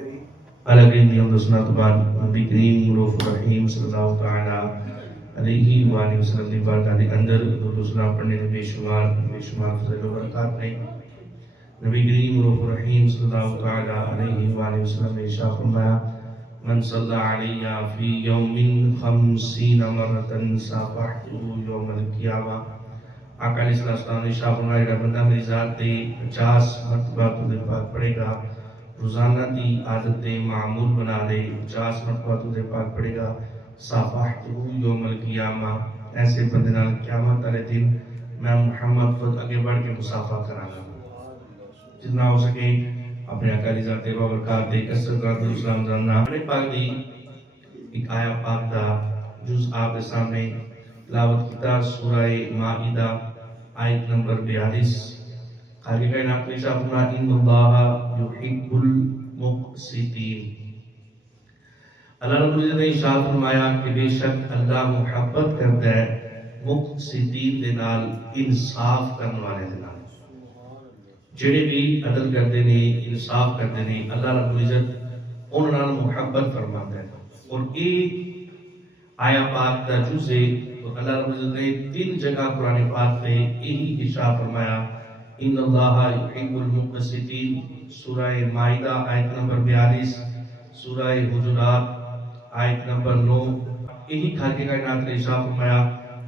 علیہ الحمد والصلاۃ والسلام نبی کریم رؤوف الرحیم صلی اللہ تعالی علیہ وآلہ وسلم نے بارگاہ کے اندر درود و سلام پڑھنے کے بے شمار فضل و برکات نے نبی کریم رؤوف الرحیم صلی اللہ تعالی علیہ وآلہ وسلم نے ارشاد فرمایا من صلی علیہ فی یوم 50 مرۃ صافحته یوم القیامہ۔ آقا علیہ السلام نے ارشاد فرمایا کہ بندہ میری ذات پہ 50 مرتبہ درود پاک پڑھے گا، روزانہ دی عادت معمول بنا دے، 50 مرتبہ درود پاک پڑھے گا، صافحته یوم القیامہ، ایسے بندے نال قیامت والے دن میں محمد خود آگے بڑھ کے مصافحہ کراں گا۔ جتنا ہو سکے اپنے آقا علیہ ذات و برکات دے کثرت درود و سلام جاننا۔ اپنے پاک دی ایک آیا پاک دا جز آپ کے سامنے تلاوت کیتا، سورہ مائدہ آیت نمبر 42۔ خالق کائنات نے ارشاد فرمایا ان اللہ یحب المقسطین۔ اللہ رب العزت نے ارشاد فرمایا کہ بے شک اللہ محبت کرتا ہے مقسطین دے نال، انصاف کرنے والے دے نال، جڑے بھی عدل کرتے نے، انصاف کرتے نے، اللہ رب العزت انہاں نال محبت فرماتا ہے۔ اور ایک آیا پاک دا جز ہے تو اللہ رب العزت نے 3 جگہ قرآن پاک میں یہی ارشاد فرمایا ان اللہ یحب المقسطین۔ سورہ مائدہ آیت نمبر 42، سورہ حجرات آیت نمبر 9، یہی خالق کائنات نے ارشاد فرمایا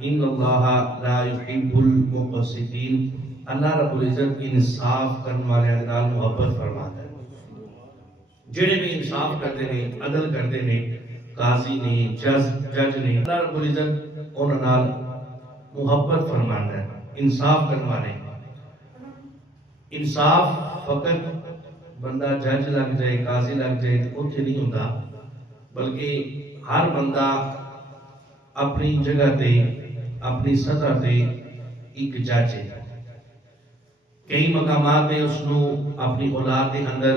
ان اللہ لا یحب المقسطین۔ اللہ رب العزت انصاف کرنے والے نال محبت فرماتا ہے۔ جڑے بھی انصاف کرتے ہیں، عدل کرتے ہیں، قاضی نے، جج نے، اللہ رب العزت انہاں نال محبت فرماتا ہے، انصاف کرنے والے۔ انصاف فقط بندہ جج لگ جائے، قاضی لگ جائے تو اتنے نہیں ہوتا، بلکہ ہر بندہ اپنی جگہ تے، اپنی سطح تے ایک جج ہے۔ کئی مقامات میں اس نو اپنی اولاد کے اندر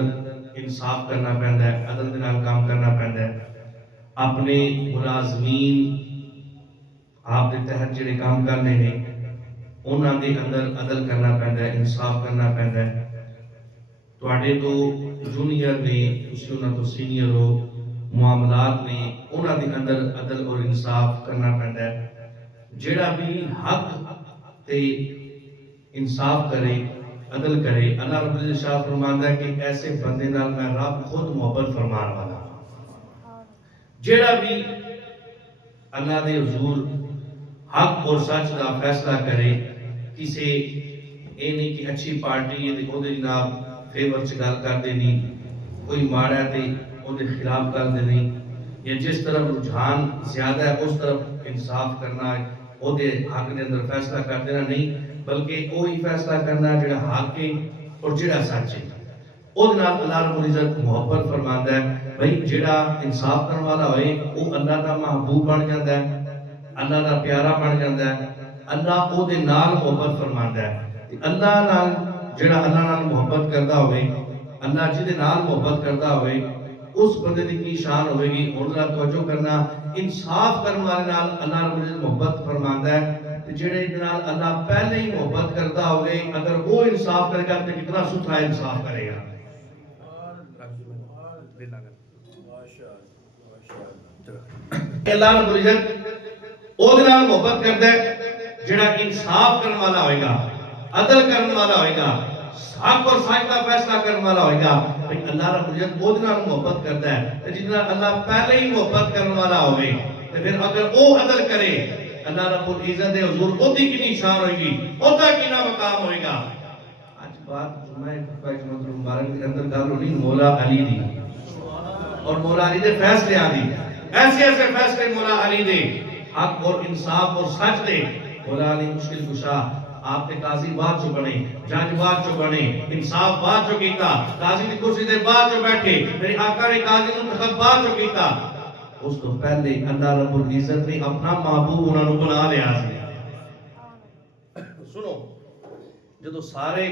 انصاف کرنا پڑتا ہے، عدل دے نال کام کرنا پڑتا ہے، اپنے ملازمین آپ کے تحت جڑے کام کرنے ہیں انہاں دے اندر عدل کرنا پڑتا ہے، انصاف کرنا پڑتا ہے۔ تواڈے تو جونیئر نے، تسی انہاں تو سینئر ہو، معاملات نے انہاں دے اندر عدل اور انصاف کرنا پڑتا ہے۔ جڑا بھی حق تے انصاف کرے، عدل کرے، اللہ رب العزت شاہ فرماتا ہے کہ ایسے بندے نال میں رب خود محبت فرمان والا۔ جڑا بھی اللہ دے حضور حق اور سچ کا فیصلہ کرے، کسے اے نہیں کہ اچھی پارٹی ہے تے او دے جناب فیور چ گل کردے نہیں، کوئی ماڑا ہے تے او دے خلاف کردے نہیں، یا جس طرف رجحان زیادہ ہے اس طرف انصاف کرنا ہے، او دے حق دے اندر فیصلہ کر دینا نہیں، بلکہ وہی فیصلہ کرنا جڑا حق ہے اور جڑا سچ ہے۔ او دے نال اللہ رب العزت محبت فرماندا ہے، بھئی جڑا انصاف کرنے والا ہوئے او اللہ دا محبوب بن جاندا ہے، اللہ دا پیارا بن جاندا ہے، اللہ او دے نال محبت فرماندا ہے۔ اللہ نال جڑا اللہ نال محبت کردا ہوئے، اللہ جدے نال محبت کردا ہوئے، اس بندے دی کی شان ہوئے گی۔ اور ذرا توجہ کرنا، انصاف کرنے والے نال اللہ رب العزت محبت فرماندا ہے، جڑے نال اللہ پہلے ہی محبت کردا ہوئے اگر وہ انصاف کرے گا تو کتنا ستھرا انصاف کرے گا۔ اللہ رب العزت او دے نال محبت کردا ہے جڑا انصاف کرنے والا ہوئے گا، عدل کرنے والا ہوئے گا، حق اور سچ کا فیصلہ کرنے والا ہوئے گا۔ اللہ رب العزت او دے نال محبت کردا ہے جس نال اللہ پہلے ہی محبت کرنے والا ہوئے، تے پھر اگر او عدل کرے اللہ رب العزت دے حضور اودی کتنی شان ہوئے گی، اودا کتنا مقام ہوئے گا۔ آج بات جمعہ مبارک کے اندر گل ہونی مولا علی دی اور مولا علی دے فیصلے آدھی، ایسے ایسے فیصلے مولا علی دے، حق اور انصاف اور سچ دے۔ مولا علی مشکل کشا، آپ کے قاضی بعد چو بنے، جج بعد چو بنے، انصاف بعد چو کیتا، قاضی دی کرسی دے بعد چو بیٹھے، میرے آقا نے قاضی منتخب بعد چو کیتا۔ اس تو پہلے اللہ رب العزت نے اپنا محبوب انہوں نے بنا لیا سی۔ سنو، جدو سارے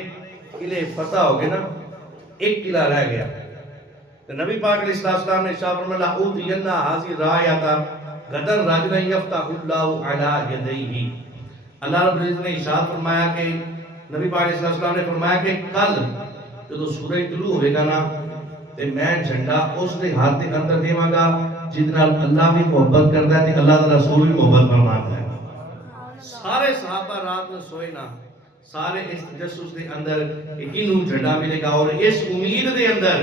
قلعے فتح ہو گئے نا، ایک قلعہ رہ گیا، تو نبی پاک علیہ السلام نے ارشاد فرمایا لَأُوتِيَنَّ هَذِهِ الرَّایَةَ غَدًا رَجُلًا يَفْتَحُ اللَّهُ عَلَى يَدَيْهِ۔ اللہ رب العزت نے ارشاد فرمایا کہ نبی پاک علیہ السلام نے فرمایا کہ کل جدو سورج طلوع ہوئے گا نا، تے میں جھنڈا اس دے ہاتھ دے اندر دیواں گا جس نال اللہ بھی محبت کردا ہے تے اللہ دا رسول بھی محبت فرماتا ہے۔ سارے صحابہ رات میں سوئے نہ، سارے اس تجسس دے اندر کہ کنوں جھنڈا ملے گا، اور اس امید دے اندر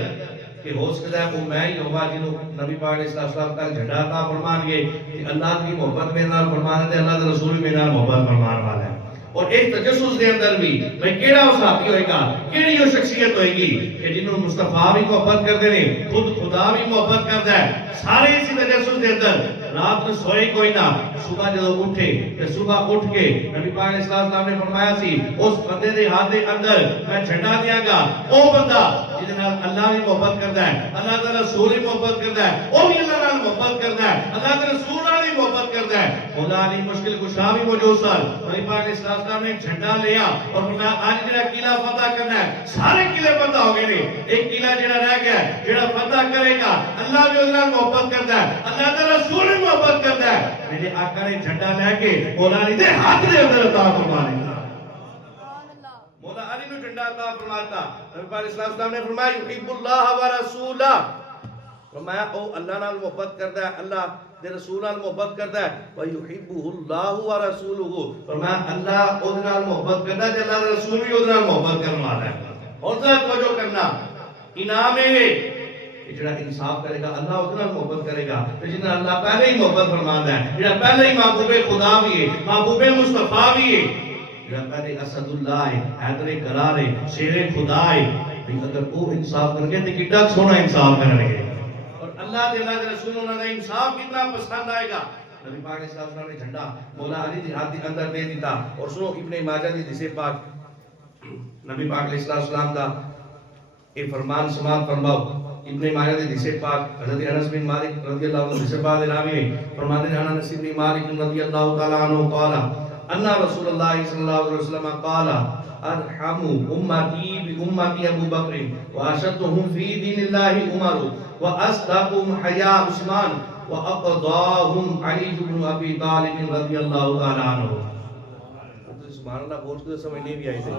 کہ ہو سکتا ہے وہ میں ہی ہوگا جنہوں نبی پاک علیہ السلام کا جھنڈا عطا فرمان گے کہ اللہ کی محبت میں نال فرمانا تے اللہ دا رسول میں نال محبت فرمان والا ہے۔ اور ایک تجسس دے اندر بھی بھئی کیڑا وہ صحابی ہوئے گا، کیڑی وہ شخصیت ہوئے گی کہ جنہوں مصطفیٰ بھی محبت کر دے خود خدا بھی محبت کرتا ہے۔ سارے اسی تجسس دے اندر رات میں سوئے کوئی نہ، صبح جب اٹھے کہ صبح اٹھ کے نبی پاک علیہ السلام نے فرمایا سی اس بندے دے ہاتھ دے اندر میں جھنڈا دیا گا، او بندہ جس نال اللہ بھی محبت کرتا ہے، اللہ تعالی رسول بھی محبت کرتا ہے، وہ بھی اللہ نال محبت کرتا ہے، اللہ تعالی رسول نال بھی محبت کرتا ہے۔ خدا نے مشکل کشا بھی موجود سر نبی پاک علیہ السلام نے جھنڈا لیا اور فرمایا آج جڑا قلعہ فتح کرنا ہے، سارے قلعے فتح ہو گئے نے، ایک قلعہ جڑا رہ گیا ہے جڑا فتح کرے گا اللہ بھی اس نال محبت کرتا ہے، اللہ تعالی رسول بھی محبت کرتا ہے۔ میرے آقا نے جھنڈا لے کے مولا علی دے ہاتھ دے اندر عطا فرمایا، مولا علی نے جھنڈا عطا فرماتا۔ نبی پاک علیہ السلام نے فرمایا یحب اللہ و رسولہ، فرمایا او اللہ نال محبت کرتا ہے، اللہ دے رسول نال محبت کرتا ہے، وَيُحِبُّهُ اللَّهُ وَرَسُولُهُ، فرمایا اللہ او نال محبت کرتا ہے تے اللہ دے رسول بھی او نال محبت کرن والا ہے۔ اور ذرا توجہ کرنا، انعام ہے کہ جڑا انصاف کرے گا اللہ اس نال محبت کرے گا، تے جنہاں اللہ پہلے ہی محبت فرماندا ہے، جڑا پہلے ہی محبوب خدا بھی ہے، محبوب مصطفیٰ بھی ہے، جڑا پہلے اسد اللہ ہے، حیدر کرار ہے، شیر خدا ہے، اگر وہ انصاف کریں گے تے کتنا سونا انصاف کریں گے، اور اللہ دے اللہ دے رسول انہاں دا انصاف کتنا پسند آئے گا۔ نبی پاک علیہ السلام نے جھنڈا مولا علی دے ہاتھ دے اندر دے دیتا، اور سنو ابن ماجہ دی حدیث پاک نبی پاک علیہ السلام دا اے فرمان سماعت فرماؤ۔ ابن ماجہ دی حدیث پاک حضرت انس بن مالک رضی اللہ عنہ سے بعد راوی نے فرماتے ہیں انس بن مالک رضی اللہ تعالی عنہ قال ان رسول اللہ صلی اللہ علیہ وسلم قال ارحم امتی بامتی ابو بکر واشدهم فی دین اللہ عمر واصدقهم حیا عثمان واقضاهم علی بن ابی طالب رضی اللہ تعالی عنہ۔ سبحان اللہ، بہت کچھ سمجھ نہیں بھی آئی تھی۔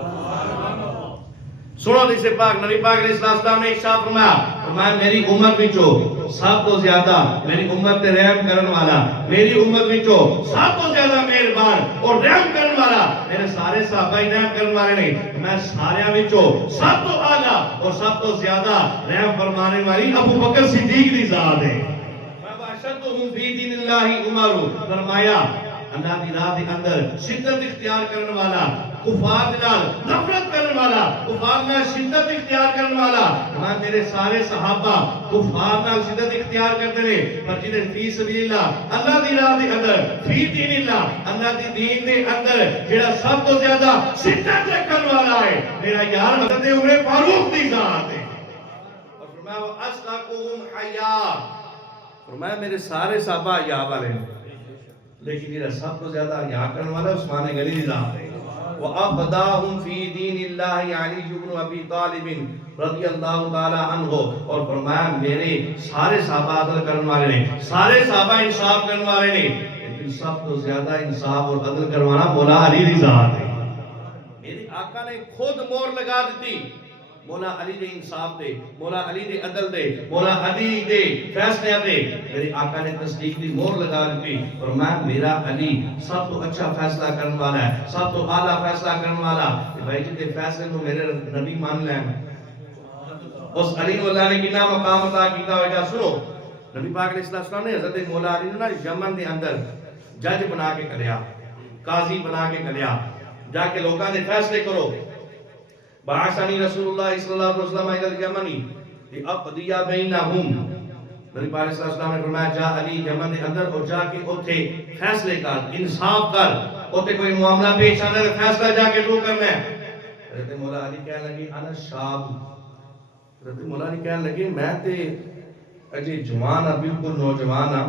سنو حدیث پاک نبی پاک علیہ السلام نے ارشاد فرمایا میری امت وچوں سب تو زیادہ میری امت تے رحم کرن والا، میری امت وچوں سب تو زیادہ مہربان اور رحم کرن والا میرے سارے صحابہ ہی رحم کرن والے نہیں، میں سارے وچوں سب تو اعلیٰ اور سب تو زیادہ رحم فرمانے والی ابو بکر صدیق دی ذات ہے۔ وَأَشَدُّهُمْ فِي دِينِ اللَّهِ عُمَرُ، فرمایا اللہ دی راہ دے اندر شدت اختیار کرن والا، کفار نال نفرت کرن والا، کفار نال شدت اختیار کرن والا، میں میرے سارے صحابہ کفار نال شدت اختیار کرتے ہیں، پر جنہیں فی سبیل اللہ اللہ دی راہ دے اندر فی دین اللہ اللہ دی دین دے اندر جڑا سب تو زیادہ شدت رکھن والا ہے میرا یار حضرت عمر فاروق دی ذات ہے۔ اور فرمایا وَأَصْدَقُهُمْ حَيَاءً، فرمایا میرے سارے صحابہ حیا والے ہیں، لیکن یہ سب کو زیادہ حیا کرنے والا عثمان غنی دی ذات ہے۔ وَأَفْدَاهُمْ فِي دِينِ اللَّهِ عَلِيُّ بْنُ أَبِي طَالِبٍ رضی اللہ تعالی عنہ، اور فرمایا میرے سارے صحابہ عدل کرنے والے نے، سارے صحابہ انصاف کرنے والے نے، لیکن سب تو زیادہ انصاف اور عدل کروانا مولا علی دی ذات ہے۔ میرے آقا نے خود مور لگا دیتی مولا علی دے انصاف دے، مولا علی دے عدل دے، مولا علی دے فیصلے دے، میرے آقا نے تصدیق دی مور لگا دی، فرمایا میرا علی سب تو اچھا فیصلہ کرنے والا ہے، سب تو اعلیٰ فیصلہ کرنے والا، بھائی جی فیصلے کو میرے نبی مان لیں، اس علی کو اللہ نے کتنا مقام عطا کیتا ہوئے گا۔ سنو نبی پاک علیہ السلام نے حضرت مولا علی نے یمن دے اندر جج بنا کے کریا، قاضی بنا کے کریا، جا کے لوگاں نے فیصلے کرو، بعثنی رسول اللہ صلی اللہ علیہ وسلم الی الیمن لیقضی بینہم، نبی پاک علیہ السلام نے فرمایا جا علی یمن دے اندر اور جا کے اوتھے فیصلے کر، انصاف کر، اوتھے کوئی معاملہ پیش آنا ہے فیصلہ جا کے تو کرنا ہے۔ حضرت مولا علی کہنے لگی انا شاب، حضرت مولا علی کہنے لگی میں تے اجے جوان ہاں، بالکل نوجوان ہاں،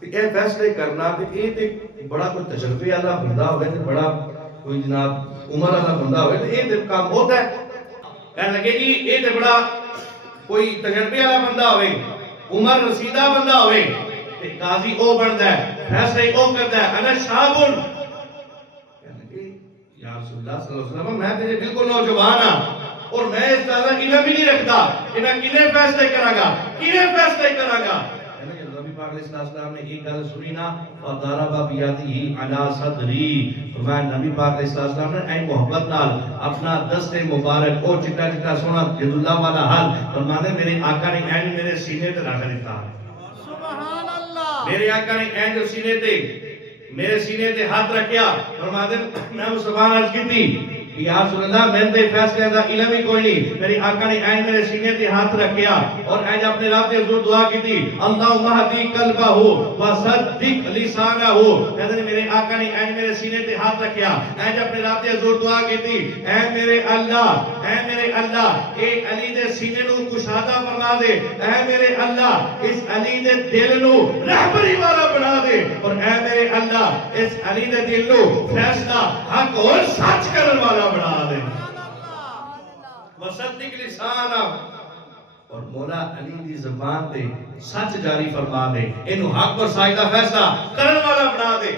تے اے فیصلے کرنا تے اے تے بڑا کوئی تجربے والا بندہ ہوئے تے بڑا کوئی جناب عمر والا بندہ ہوئے تو یہ کام ہوتا ہے۔ کہنے لگے جی یہ تو بڑا کوئی تجربے والا بندہ ہوئے، عمر رسیدہ بندہ ہوئے، قاضی او بنتا ہے، فیصلے او کرتا ہے، انا شابن، کہنے لگے یا رسول اللہ صلی اللہ علیہ وسلم میں تیرے بالکل نوجوان ہاں، اور میں اس طرح علم ہی نہیں رکھتا کہ میں کنے فیصلے کراگا کنے فیصلے کراگا. نبی پاک علیہ السلام نے ایک گل سنی نا فضرب بیدہ علی صدری. فرمایا نبی پاک علیہ السلام نے اے محبت نال اپنا دست مبارک او چٹا چٹا سونا ید اللہ والا حال فرمانے میرے آقا نے این میرے سینے تے رکھ دیتا. سبحان اللہ. میرے آقا نے این جو سینے تے میرے سینے تے ہاتھ رکھیا فرماتے میں مسلمان عرض کی تھی یا رسول اللہ میں تے فیصلے دا علم ہی کوئی نہیں. میری آقا نے این میرے سینے تے ہاتھ رکھیا اور این اپنے رب سے حضور دعا کی تھی اللہم اہدی قلبہ وصدق لسانہ. کہتے ہیں میرے آقا نے این میرے سینے تے ہاتھ رکھیا این اپنے رب سے حضور دعا کی تھی اے میرے اللہ اے علی دے سینے نو کشادہ فرما دے. اے میرے اللہ اس علی دے دل نو رہبری والا بنا دے. اور اے میرے اللہ اس علی دے دل نو فیصلہ حق اور سچ کرن والا بنا دے. وصدق لسانہ اور مولا علی دی زبان تے سچ جاری فرما دے. انہوں حق اور سائدہ فیصلہ کرن والا بنا دے.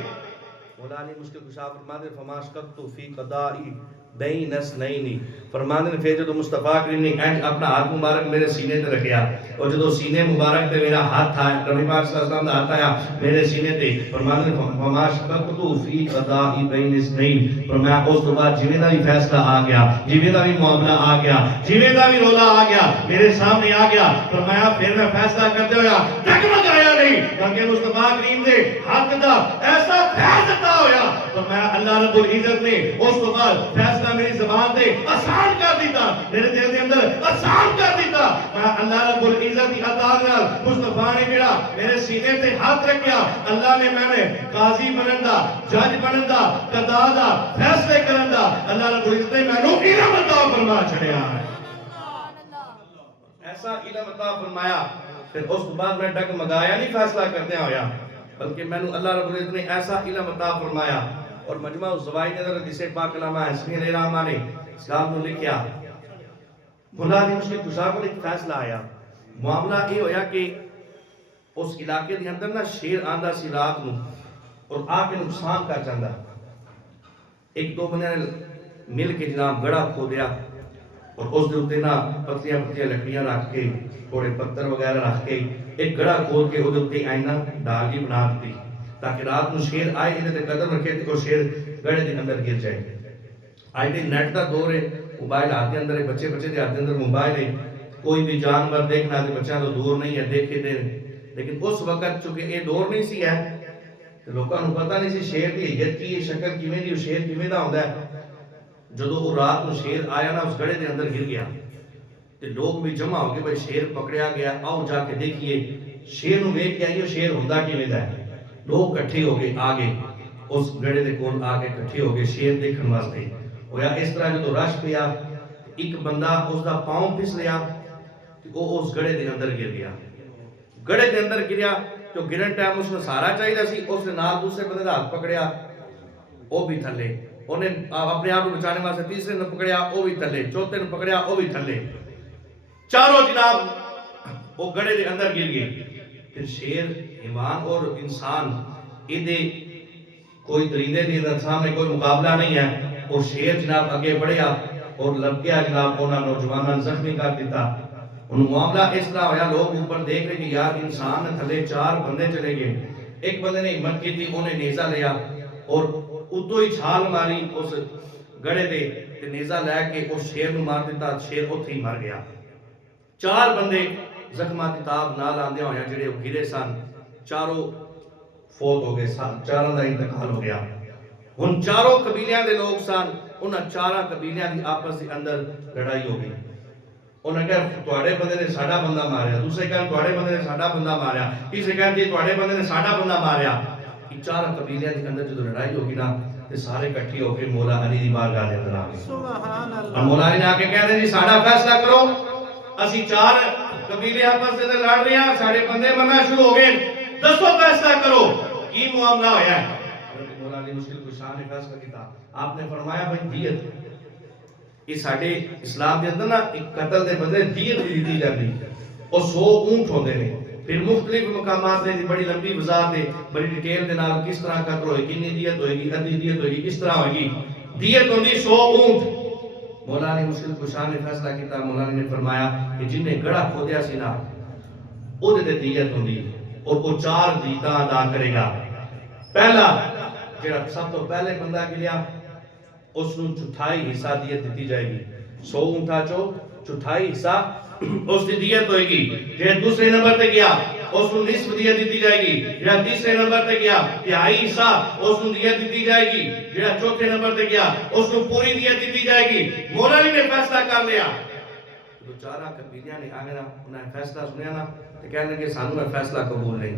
مولا علی مشکل کشا فرما دے فما شککت فی قضائی بین اثنین. فرمانے نے پھر جدو مصطفیٰ کریم نے اپنا ہاتھ مبارک میرے سینے تے رکھیا اور جدو سینے مبارک تے میرا ہاتھ آیا نبی پاک صلی اللہ علیہ وسلم دا ہاتھ آیا میرے سینے تے فرمانے نے فما شککت فی قضائی بین اثنین. فرمایا اس تو بعد جویں دا بھی فیصلہ آ گیا جویں دا بھی معاملہ آ گیا جویں دا بھی رولا آ گیا میرے سامنے آ گیا فرمایا پھر میں فیصلہ کرتے ہویا ڈگمگایا نہیں بلکہ مصطفیٰ کریم دے حق دا ایسا فیض عطا ہویا. فرمایا اللہ رب العزت نے اس تو بعد فیصلہ میری زبان دے آسان کر دیتا میرے دل دے اندر آسان کر دیتا. میں اللہ رب العزت کی عطا نال مصطفیٰ نے میرا میرے سینے تے ہاتھ رکھیا. اللہ نے میں قاضی بنن دا جج بنن دا قضا دا فیصلے کرن دا اللہ رب العزت نے مینوں علم عطا فرما چھڑیا ہے. ایسا علم عطا فرمایا پھر اس کے بعد میں ڈگمگایا نہیں فیصلہ کرتے ہویا بلکہ میں نے اللہ رب العزت نے ایسا علم عطا فرمایا. اور مجمع الزوائد کے اندر جسے پاک علامہ حسنی علیہ الرحمہ نے اسلام نے لکھیا مولا علی مشکل کشا کو ایک فیصلہ آیا. معاملہ یہ ہویا کہ اس علاقے کے اندر نا شیر آندا سی رات نو اور آ کے نقصان کر جاندا. ایک دو بندے نے مل کے جناب گڑا کھودیا اور اس دے اوتے نا پتلیاں پتلیاں لکڑیاں رکھ کے تھوڑے پتھر وغیرہ رکھ کے ایک گڑا کھود کے اودے اوتے آئینہ ڈال کے بنا دی تاکہ رات نو شیر آئے انہیں تے قدم رکھے تے وہ شیر گڑے دے اندر گر جائے. آج دے نیٹ دا دور ہے موبائل ہاتھ دے اندر ہے بچے دے ہاتھ دے اندر موبائل ہے کوئی بھی جانور دیکھنا تے بچہ تو دور نہیں ہے دیکھے دے. لیکن اس وقت چونکہ یہ دور نہیں سی ہے تے لوکاں نوں پتہ نہیں سی شیر دی ہیت کی شکل کیویں دی شیر کیویں دا ہوندا ہے. جدوں وہ رات نو شیر آیا نا اس گڑے دے اندر گر گیا تے لوگ بھی جمع ہو کے بھائی شیر پکڑیا گیا آؤ جا کے دیکھیے شیر نوں ویکھ کے آئیے شیر ہوندا کیویں دا ہے. لوگ کٹھے ہو گئے آگے اس گڑے دے کول آگے کٹھے ہو گئے شیر دیکھن واسطے. ہویا اس طرح جدوں رش پیا ایک بندہ اس دا پاؤں پھسلیا تے وہ اس گڑے دے اندر گر گیا. گڑے دے اندر گریا تو گرن ٹائم اس نے سہارا چاہیے سی اس نے نال دوسرے بندے دا ہاتھ پکڑیا وہ بھی تھلے انہیں اپنے آپ کو بچانے واسطے تیسرے نے پکڑیا وہ بھی تھلے چوتھے نے پکڑیا وہ بھی تھلے چاروں جناب وہ گڑے دے اندر گر گئے. پھر شیر حیوان اور انسان ادھے کوئی درندے دی سامنے کوئی مقابلہ نہیں ہے. اور شیر جناب اگے بڑھیا اور لپکیا جناب انہاں نوجواناں زخمی کر دیتا. ان معاملہ اس طرح ہویا لوگ اوپر دیکھ رہے کہ یار انسان نے تھلے چار بندے چلے گئے. ایک بندے نے ہمت کی تھی انہیں نیزہ لیا اور اتو ہی چھال ماری اس گڑے دے تے نیزہ لے کے اس شیر نو مار دیتا. شیر اوتھے ہی مر گیا. چار بندے زخمات تاب نال آندے ہویا جڑے گرے سن چاروں فوت ہو گئے سن چاروں دا انتقال ہو گیا. ان چاروں قبیلیاں دے لوگ سن انہاں چاراں قبیلیاں دی آپس دے اندر لڑائی ہو گئی. انہاں کہا تواڈے بندے نے ساڈا بندہ ماریا دوسرے کہا تواڈے بندے نے ساڈا بندہ ماریا تیسرے کہا جی تواڈے بندے نے ساڈا بندہ ماریا. یہ چار قبیلیاں دے اندر جدوں لڑائی ہو گئی نا تے سارے اکٹھے ہو کے مولا علی دی بارگاہ دے اندر آ گئے. سبحان اللہ. مولا علی نے آ کے کہہ دے جی ساڈا فیصلہ کرو اسی چار قبیلے آپس سے لڑ رہے ہیں ساڑھے بندے مرنا شروع ہو گئے دسو فیصلہ کرو کی معاملہ ہویا ہے. مولا علی مشکل کشا نے فیصلہ کیتا آپ نے فرمایا بھائی دیت یہ ساڑھے اسلام کے اندر نا ایک قتل دے بدلے دیت دی جاتی اور 100 اونٹ ہوندے نے. پھر مختلف مقامات نے بڑی لمبی وضاحت ہے بڑی ڈیٹیل دے نال کس طرح قتل ہوئے کتنی دیت ہوئے گی ادھی دیت ہوئے گی کس طرح ہوئے گی. دیت ہوندی 100 اونٹ مولا علی مشکل کشا نے فیصلہ کیتا. مولا علی نے فرمایا کہ جن نے گڑھا کھودیا سی نا او دے دیت ہوندی اور وہ 4 دیتاں ادا کرے گا. پہلا جڑا سب تو پہلے بندہ گریا اس نو چوتھائی حصہ دیت دیتی جائے گی. 100 اونٹاں چو چوتھائی حصہ اس دی دیت ہوئے گی. جڑا دوسرے نمبر تے گیا اس نو نصف دیت دیتی جائے گی. جڑا تیسرے نمبر تے گیا تہائی حصہ اس نو دیت دیتی جائے گی. جڑا چوتھے نمبر تے گیا اس نو پوری دیت دیتی جائے گی. مولا علی نے فیصلہ کر لیا. تو 4 قبیلیاں نے آگے نا انہاں نے فیصلہ سنیا نا تے کہنے لگے سانو یہ فیصلہ قبول نہیں,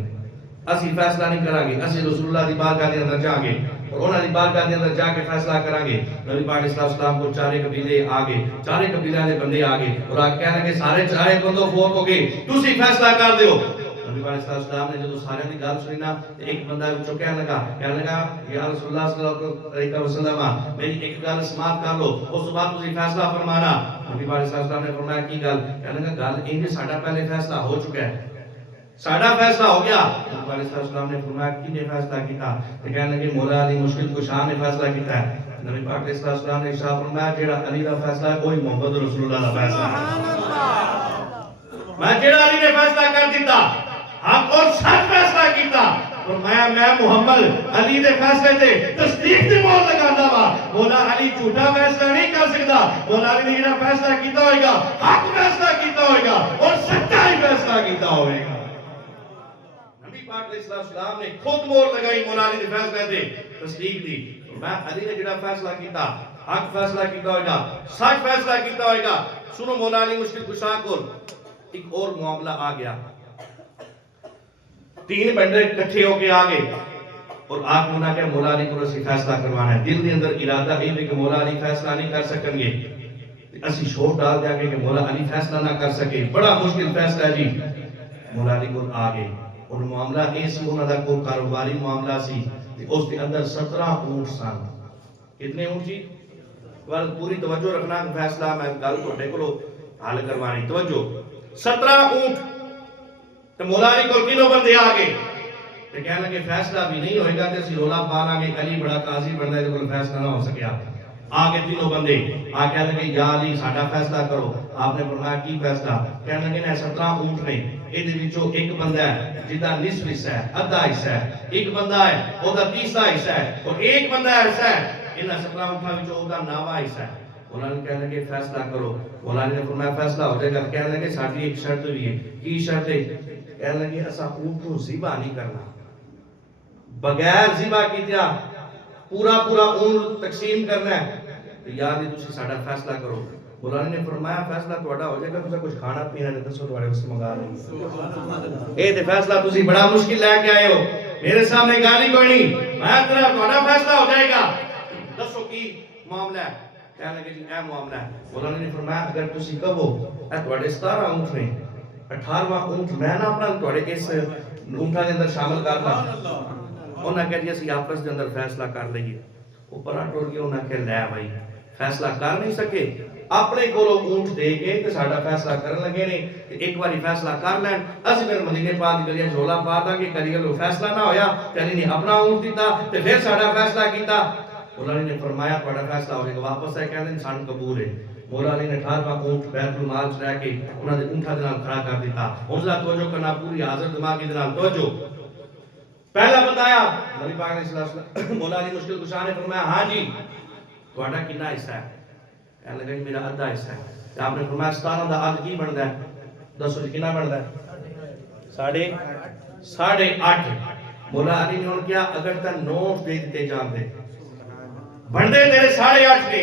اسی فیصلہ نہیں کریں گے, اسی رسول اللہ دی بارگاہ دے اندر جائیں گے اور انہاں دی بارگاہ دے اندر جا کے فیصلہ کریں گے. نبی پاک صلی اللہ علیہ وسلم کو 4 قبیلے آگے 4 قبیلیاں دے بندے آگے اور آ کہنے لگے سارے 4 بندوں فوت ہو گئے, تسی فیصلہ کر دیو. نبی پاک صلی اللہ علیہ وسلم نے جدو سارے دی گل سنی نا ایک بندہ وچوں کہنے لگا یا رسول اللہ صلی اللہ علیہ وسلم میری ایک گل سماعت کر لو اس کے بعد تسی فیصلہ فرمانا. نبی پاک صلی اللہ علیہ وسلم نے فرمایا کی گل؟ کہنے لگا گل انج ساڈا پہلے فیصلہ ہو چکا ہے, ساڈا فیصلہ ہو گیا. نبی علیہ السلام نے فرمایا کی نے فیصلہ کیتا؟ تے کہنے لگے مولا علی مشکل کشا نے فیصلہ کیتا ہے. نبی پاک علیہ السلام نے ارشاد فرمایا جڑا علی دا فیصلہ ہے وہی محمد رسول اللہ دا فیصلہ ہے. میں جڑا علی نے فیصلہ کر دیتا حق اور سچ فیصلہ کیتا فرمایا میں محمد علی دے فیصلے تے تصدیق دی مہر لگاندا وا. مولا علی جھوٹا فیصلہ نہیں کر سکدا. مولا علی نے جڑا فیصلہ کیتا ہوئے گا حق فیصلہ کیتا ہوئے گا اور سچا ہی فیصلہ کیتا ہوئے گا. نبی پاک علیہ السلام نے خود مہر لگائی مولا علی دے فیصلے تے تصدیق دی. میں علی نے جڑا فیصلہ کیتا حق فیصلہ کیتا ہوئے گا سچ فیصلہ کیتا ہوئے گا. سنو مولا علی مشکل کشا کو ایک اور معاملہ آ گیا. 3 بندے اکٹھے ہو کے آگے اور آپ نے کہا مولا علی کو اسی فیصلہ کروانا ہے. دل دے اندر ارادہ ہے کہ مولا علی فیصلہ نہیں کر سکیں گے, اسی شوق ڈال دیا کہ مولا علی فیصلہ نہ کر سکے. بڑا مشکل فیصلہ ہے جی. مولا علی کو آگے اور معاملہ ایسی انہوں نے کوئی کاروباری معاملہ سی اس کے اندر 17 اونٹ سن. کتنے اونٹ جی؟ پوری توجہ رکھنا فیصلہ میں گل تھوڑے کو حل کروانی. توجہ 17 اونٹ. تو مولا علی کو کلو بندے آگے تو کہنے لگے فیصلہ بھی نہیں ہوئے گا کہ اسی رولا پانا کہ علی بڑا قاضی بننا ہے تو کوئی فیصلہ نہ ہو سکیا. آگے تینوں بندے کہنے لگے یا علی ساڈا فیصلہ کرو. آپ نے فرمایا کی فیصلہ؟ کہنے لگے نا 17 اونٹ نے یہ وچوں ایک بندہ ہے جدا نصف حصہ ہے آدھا حصہ ہے, ایک بندہ ہے وہ تیسرا حصہ ہے اور ایک بندہ ایسا ہے انہاں 17 اونٹاں وچوں وہ 9واں حصہ ہے. انہوں نے کہنے لگے فیصلہ کرو. مولا علی نے فرمایا فیصلہ ہو جائے گا. کہنے لگے ساڈی ایک شرط بھی ہے. کی شرط ہے؟ کہنے لگے اسا اونٹ کو ذبح نہیں کرنا, بغیر ذبح کیتیا پورا اونٹ تقسیم کرنا ہے. تو یار یہ تسی ساڈا فیصلہ کرو. مولا علی نے فرمایا فیصلہ تہاڈا ہو جائے گا, تساں کچھ کھانا پینا تے دسو تواڈے واسطے منگا لیں. اے تے فیصلہ تسی بڑا مشکل لے کے آئے ہو, میرے سامنے گل ہی کوئی نہیں. میں تیرا تہاڈا فیصلہ ہو جائے گا, دسو کی معاملہ ہے؟ کہنے لگے جی اے معاملہ ہے. مولا علی نے فرمایا اگر تسی کہو اے تواڈے 17 اونٹ نے 18واں اونٹ میں نہ اپنا تواڈے اس اونٹاں دے اندر شامل کرنا. انہاں کہا جی اسی آپس دے اندر فیصلہ کر لئیے. اوپر ٹر گیا. انہاں کہا لے بھائی فیصلہ کر نہیں سکے, اپنے کولو اونٹ دے کے تے ساڈا فیصلہ کرن لگے نے. ایک باری فیصلہ کر لین اسی پھر مدینے پاک دی گلیاں جھولا پا دا کہ کدی گلو فیصلہ نہ ہویا تے علی نے اپنا اونٹ دیتا تے پھر ساڈا فیصلہ کیتا. مولا علی نے فرمایا تہاڈا فیصلہ ہو جائے گا. واپس آئے کہندے سان قبول ہے. مولا علی نے 18واں اونٹ بیت المال چ رہ کے انہاں دے اونٹاں دے نال کھڑا کر دیتا. ہن ذرا توجہ کرنا پوری حاضر دماغی دے نال توجہ. پہلا بتایا نبی پاک نے صلی اللہ علیہ وسلم مولا علی مشکل کشا نے فرمایا ہاں جی تہاڈا کتنا حصہ ہے؟ کہنے لگا میرا آدھا حصہ ہے. تے آپ نے فرمایا 17 دا آدھ کی بندا ہے؟ دسو جی کتنا بندا ہے؟ 8.5. مولا علی نے انہوں کیا اگر تے 9 دے دیتے جان دے بندے تیرے 8.5 نے,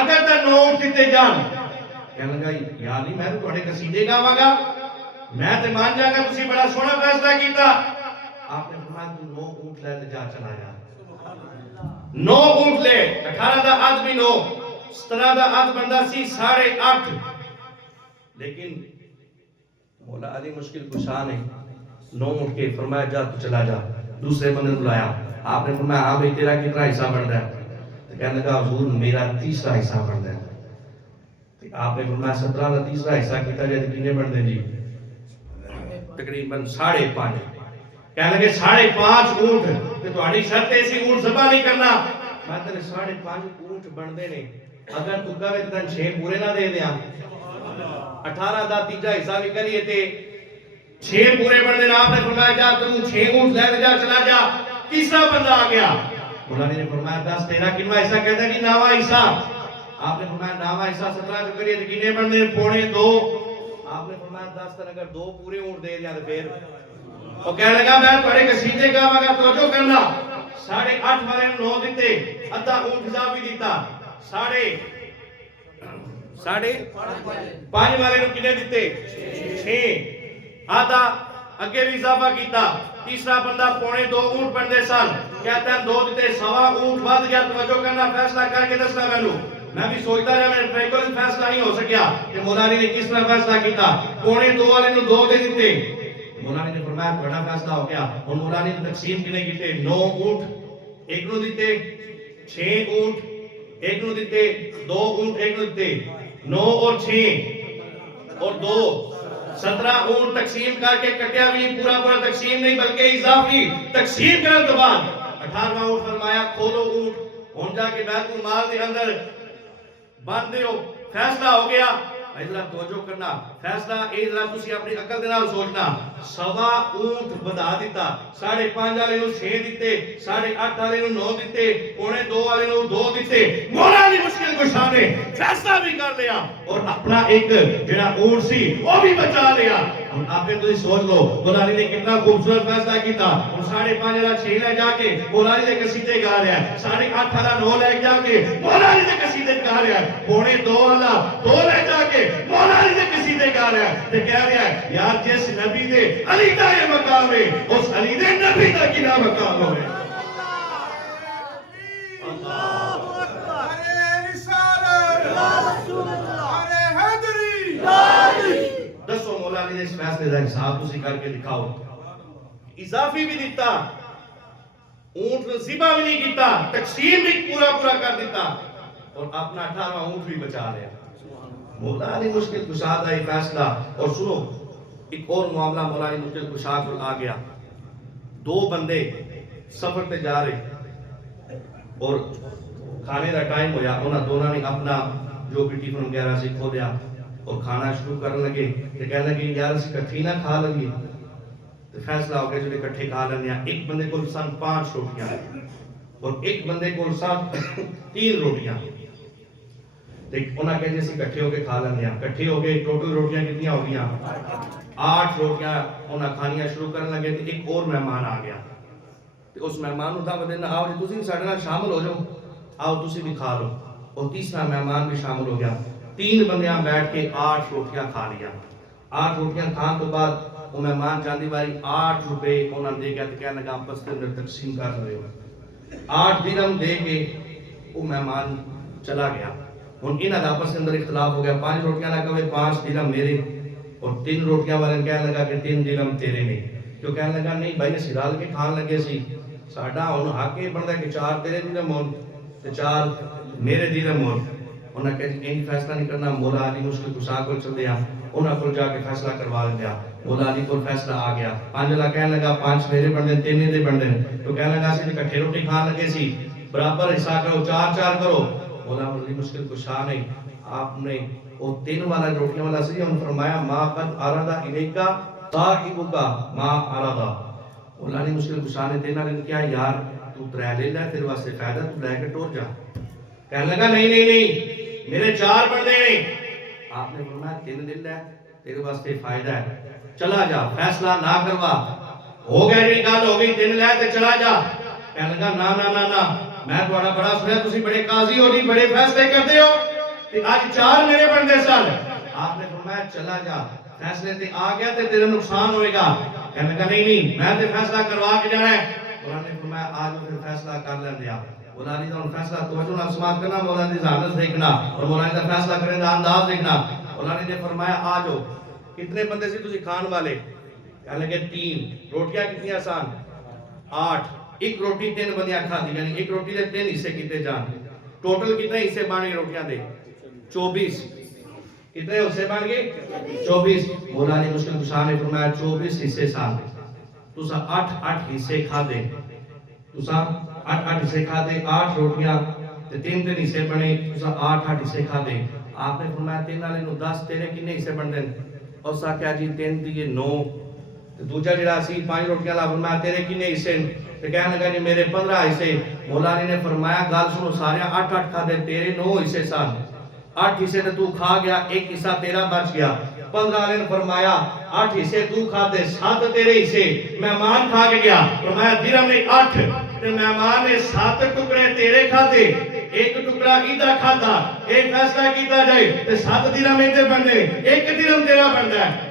اگر تے 9 دیتے جان. کہنے لگا یا علی میں تہاڈے قصیدے گاواں گا, میں تے مان جاں گا تسی بڑا سوہنا فیصلہ کیتا. آپ نے فرمایا تو 9 اونٹ لے تے جا چلا جا. 9 اونٹ لے, 18 دا آدھ بھی 9, 17 دا آدھ بندہ سی 8.5. لیکن مولا علی مشکل کشا نے 9 اونٹ کے فرمایا جا تو چلا جا. دوسرے بندے کو بلایا. آپ نے فرمایا ہاں بھئی تیرا کتنا حصہ بنتا ہے؟ کہنے لگا حضور میرا تیسرا حصہ بنتا ہے. آپ نے فرمایا 17 دا تیسرا حصہ کیتا جائے تو کتنے بنتے جی؟ تقریباً 5.5. کہنے لگے 5.5 اونٹ تے تہاڈی شرط ایسی اونٹ ذبح نہیں کرنا. میں تیرے 5.5 اونٹ بنتے نے اگر تکا میں تن 6 پورے نہ دے دیا 18 دا تیجا حصہ بھی کریے تے 6 پورے بن دینا. آپ نے فرمایا جا تم 6 اونٹ لے جا چلا جا. تیسرا بندہ آ گیا. مولا علی نے فرمایا 10 13 کنواں حصہ کہتا ہے کہ 9واں حصہ. آپ نے فرمایا 9واں حصہ 17 جو کریے تے کتنے بن دے پونے 2. آپ نے فرمایا 10 تن اگر 2 پورے اونٹ دے دیا تے پھر وہ کہنے لگا میں تھوڑے قصیدے کا مگر توجہ کرنا 8.5 والے نے 9 دیتے ادھا اونٹ اضافی دیتا 5.5 والے نے کنے دیتے 6 آدھا اگے بھی اضافہ کیتا. تیسرا بندہ پونے 2 اونٹ بندے سن کہتا ہے 2 دیتے 1.25 اونٹ ود گیا. توجہ کرنا فیصلہ کر کے دسنا میں بھی سوچتا رہا میرے پریکول فیصلہ نہیں ہو سکیا کہ مولا علی نے کس طرح فیصلہ کیتا. پونے 2 والے نے 2 دے دیتے. مولا علی نے فرمایا بڑا فیصلہ ہو گیا. اور مولا علی نے تقسیم کنے کیتے 9 اونٹ ایک نو دیتے 6 اونٹ ایک نو دیتے 2 اونٹ ایک نو دیتے 9 اور 6 اور 2 17 اونٹ تقسیم کر کے کٹیا بھی پورا تقسیم نہیں بلکہ اضافی تقسیم کرنے کے بعد 18واں اونٹ فرمایا کھولو اونٹ ہن جا کے بیت المال دے اندر بند دیو. فیصلہ ہو گیا. ذرا توجہ کرنا فیصلہ اے ذرا تسی اپنی عقل دے نال سوچنا 1.25 اونٹ بدا دیتا 5.5 والے نو 6 دیتے 8.5 والے نو 9 دیتے پونے 2 والے نو 2 دیتے. مولا علی مشکل کشا نے فیصلہ بھی کر لیا اور اپنا ایک جڑا اونٹ سی وہ بھی بچا لیا. ہن آپ تسی سوچ لو مولا علی نے کتنا خوبصورت فیصلہ کیتا. ہن 5.5 والا 6 لے جا کے مولا علی دے قصیدے گا رہا ہے 8.5 والا 9 لے جا کے مولا علی دے قصیدے گا رہا ہے پونے 2 والا 2 لے جا کے مولا علی دے قصیدے گا رہا ہے تے کہہ رہا ہے یار جس نبی دے علی دا یہ مقام ہے اس علی دے نبی دا کنا مقام ہوئے. اللہ اکبر ارے رسالت یا رسول اللہ ارے حیدری یا علی. دسو مولا علی نے اس فیصلے دا حساب تسی کر کے دکھاؤ. اضافی بھی دیتا اونٹ ذبح بھی نہیں کیتا تقسیم بھی پورا کر دیتا اور اپنا 18واں اونٹ بھی بچا لیا. مولا علی مشکل کشا دا یہ فیصلہ. اور سنو ایک اور معاملہ مولا علی مشکل کشا کو آ گیا. 2 بندے سفر پہ جا رہے اور کھانے کا ٹائم ہویا. انہاں دونوں نے اپنا جو بھی ٹفن وغیرہ سے کھولیا اور کھانا شروع کرنے لگے تے کہنے لگے یار اسی کٹھی نہ کھا لگے. تو فیصلہ ہو گیا جو اکٹھے کھا لینے. ایک بندے کو سن 5 روٹیاں اور ایک بندے کو سن 3 روٹیاں. انہاں کہتے ہیں اسی کٹھے ہو کے کھا لینے. کٹھے ہو کے ٹوٹل روٹیاں کتنی ہو گیا 8 روٹیاں. انہاں کھانیاں شروع کرنے لگے. ایک اور مہمان آ گیا. اس مہمان نوں دعوت دینا آؤ جی تسی بھی ساڈے نال شامل ہو جاؤ آؤ تسی بھی کھا لو. اور تیسرا مہمان بھی شامل ہو گیا. 3 بندیاں بیٹھ کے 8 روٹیاں کھا لیا. 8 روٹیاں کھان تو بعد وہ مہمان جاندی باری 8 روپے انہاں دے گیا تے کہنے لگا آپس کے اندر تقسیم کر رہے ہو. 8 درہم دے کے وہ مہمان چلا گیا. ہن انہاں دا آپس کے اندر اختلاف ہو گیا. 5 روٹیاں نہ کہے 5 درہم میرے اور 3 روٹیاں والے کہنے لگا کہ 3 درہم تیرے نے. جو کہنے لگا نہیں بھائی اسی رل کے کھان لگے سی ساڈا ہن حق یہ بندا کہ 4 تیرے درہم ہون تے 4 میرے درہم ہون. انہاں کہ این فیصلہ نہیں کرنا. مولا علی مشکل کشا کو چل دیا. انہاں کو جا کے فیصلہ کروا لیا. مولا علی کو فیصلہ آ گیا. 5 والا کہنے لگا 5 میرے بن دے 3 دے بن دے. تو کہنے لگا اسی اکٹھے روٹی کھان لگے سی برابر حصہ کرو 4 کرو. مولا علی مشکل کشا نے آپ نے وہ 3 والا روٹیاں والا سی انہوں نے فرمایا ما قد ارادہ الیکا صاحبکا ما ارادہ. مولا علی مشکل کشا نے 3 والے نے کیا یار تو 3 لے لے تیرے واسطے فائدہ تو لے کے ٹور جا. کہنے لگا نہیں میرے 4 بندے نہیں. آپ نے فرمایا 3 لے لے تیرے واسطے فائدہ ہے چلا جا فیصلہ نہ کروا. ہو گیا جی گل ہو گئی 3 لے تے چلا جا. کہنے لگا نا میں تھوڑا بڑا سنیا تسی بڑے قاضی ہو جی بڑے فیصلے کرتے ہو تے اج 4 میرے بندے سن. آپ نے فرمایا چلا جا فیصلے تے آ گیا تے تیرا نقصان ہوئے گا. کہنے لگا نہیں میں تے فیصلہ کروا کے جانا ہے. انہوں نے فرمایا آج پھر فیصلہ کر لیں دیا. مولا علی دا فیصلہ توجہ نال سماعت کرنا. مولا علی دی ذہانت دیکھنا اور مولا علی دا فیصلہ کرنے دا انداز دیکھنا. مولا علی نے فرمایا آ جاؤ. کتنے بندے سی تسی کھان والے؟ کہنے لگے 3. روٹیاں کتنی آسان 8. ایک روٹی 3 بندیاں کھا دی یعنی ایک روٹی دے 3 حصے کیتے جان. ٹوٹل کتنے حصے بن گئے روٹیاں دے 24. کتنے حصے بن گئے 24. مولا علی مشکل کشا نے فرمایا 24 حصے سان تسا 8 حصے کھا دے. تسا 8 حصے کھا دے. 8 روٹیاں تے 3 حصے بنے تساں 8 حصے کھادے آپ نے فرمایا 3 والے نو 10 تیرے کنے حصے بنتے اس آخیا جی 3 دیے 9 تے دوجا جڑا سی 5 روٹیاں لا فرمایا تیرے کنے حصے تے کہنے لگا جی میرے 15 حصے مولا علی نے فرمایا گل سنو سارے 8 کھادے تیرے 9 حصے سن 8 حصے تے تو کھا گیا ایک حصہ تیرا بچ گیا 15 والے نے فرمایا 8 حصے تو کھادے 7 تیرے حصے مہمان کھا کے گیا فرمایا درہم نے 8 تے مہمان نے 7 ٹکڑے تیرے کھادے ایک ٹکڑا ادھر کھادا ایک فیصلہ کیتا جائے تے 7 درہم ادھر بننے ایک درہم تیرا بندا ہے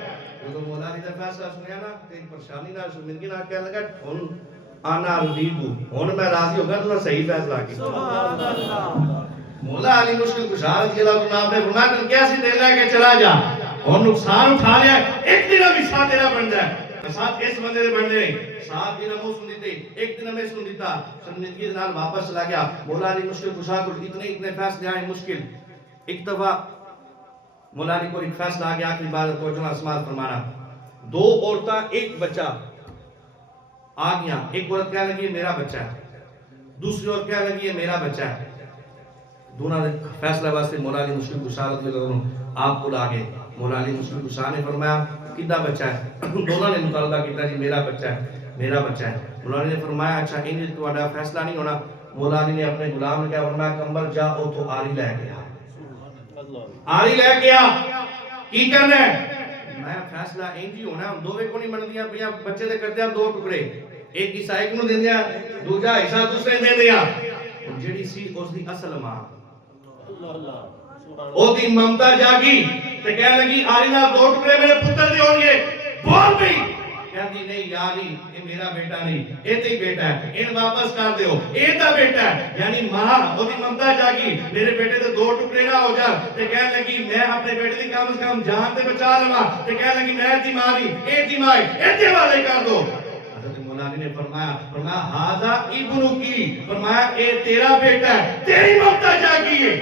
جو مولا علی دا فیصلہ سنیا نا تے پریشانی نال شرمندگی نال کہنے لگا ہن آنا رضیتو ہن میں راضی ہو گیا تو صحیح فیصلہ کیتا سبحان اللہ مولا علی مشکل کشا رضی اللہ عنہ آپ نے فرمایا تن کیسی دل لے کے چلا جا اور نقصان اٹھا لیا ایک دن بھی ساتھ تیرا بن جائے ساتھ اس بندے دے بن نہیں 7 دن وہ سن دیتے ایک دن میں سن دیتا شرمندگی نال واپس چلا گیا مولا علی مشکل کشا کو اتنے فیصلے آئے مشکل ایک دفعہ مولا علی کو ایک فیصلہ آ گیا آخری بات توجہ نال سماعت فرمانا 2 عورتاں ایک بچہ آ گیا ایک عورت کہنے لگی میرا بچہ ہے دوسری عورت کہنے لگی میرا بچہ ہے دونوں نے فیصلہ واسطے مولا علی مشکل کشا رضی اللہ عنہ آپ کو لاگے مولا علی مشکل کشا نے فرمایا کدھا بچہ ہے دونوں نے مطالبہ کیتا جی میرا بچہ ہے میرا بچہ ہے مولا علی نے فرمایا اچھا ان تہاڈا فیصلہ نہیں ہونا مولا علی نے اپنے غلام نے کہا فرمایا کمبر جا او تو آری لے گیا آری لے گیا کی کرنا ہے میں فیصلہ انج ہی ہونا ہن دوویں کو نہیں بندیاں پیاں بچے دے کردے 2 ٹکڑے ایک حصہ ایک نو دیندے دوجا حصہ دوسرے دیندے جڑی سی اس دی اصل ماں او دی ممتا جاگی تے کہنے لگی آری نال 2 ٹکڑے میرے پتر دے ہون گے بول بھی کہندی نہیں یا علی اے میرا بیٹا نہیں اے تے بیٹا ہے ان واپس کر دیو اے تا بیٹا ہے یعنی ماں او دی ممتا جاگی میرے بیٹے تے 2 ٹکڑے نہ ہو جان تے کہنے لگی میں اپنے بیٹے دی کم از کم جان تے بچا لواں تے کہنے لگی میں دی ماں نہیں اے دی ماں اے تے والے کر دو حضرت مولا علی نے فرمایا ھذا ابنو کی فرمایا اے تیرا بیٹا ہے تیری ممتا جاگی ہے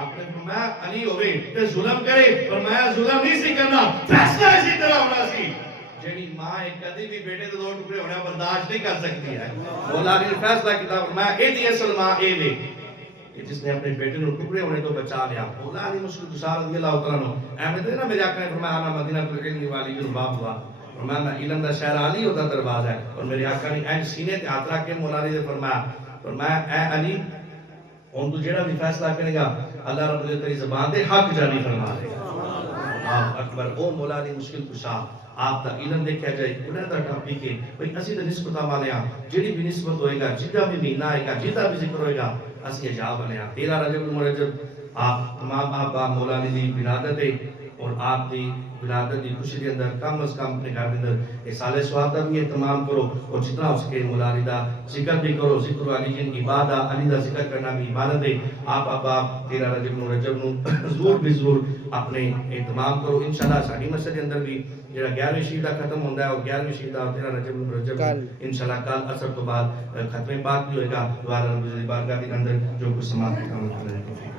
آپ نے فرمایا علی ہوئے تے ظلم کرے فرمایا ظلم نہیں سی کرنا فیصلہ اسی طرح ہونا سی جڑی ماں ایک کدی بھی بیٹے تے 2 ٹکڑے ہونا برداشت نہیں کر سکتی ہے مولا علی نے فیصلہ کیتا فرمایا اے دی اصل ماں اے وے جس نے اپنے بیٹے نو ٹکڑے ہونے تو بچا لیا مولا علی مشکل کشا رضی اللہ تعالی عنہ احمد نے نا میرے آقا نے فرمایا انا مدینہ العلم والی جو باب ہوا فرمایا میں علم دا شہر علی ہوتا دروازہ ہے اور میرے آقا نے این سینے تے ہاتھ رکھ کے مولا علی نے فرمایا اے علی ہن تو جیڑا بھی فیصلہ کرے گا اللہ رب العزت تیری زبان دے حق جانی فرما دے گا آپ اکبر او مولا علی مشکل کشا آپ دا علم دیکھا جائے انہاں دا ٹاپی کے بھئی اسی تے نسبت والے ہاں جڑی بھی نسبت ہوئے گا جدا بھی مہینہ آئے گا جدا بھی ذکر ہوئے گا اسی عجاب والے ہاں 13 رجب المرجب آپ تمام آپ مولا علی دی ولادت ہے اور آپ دی ولادت دی خوشی دے اندر کم از کم اپنے گھر دے اندر اے سال ثواب دا بھی اہتمام کرو اور جتنا ہو سکے مولا علی دا ذکر بھی کرو ذکر علی جن عبادت علی دا ذکر کرنا بھی عبادت ہے آپ 13 رجب رجب نو ضرور بھی ضرور اپنے اہتمام کرو انشاءاللہ ساڈی مسجد دے اندر بھی جڑا 11ویں شہید دا ختم ہوندا ہے اور 11ویں شہید دا 13 رجب رجب انشاءاللہ کل عصر تو بعد ختم پاک بھی ہوئے گا دوبارہ رب العزت بارگاہ دے اندر جو کچھ سماعت کرنا ہے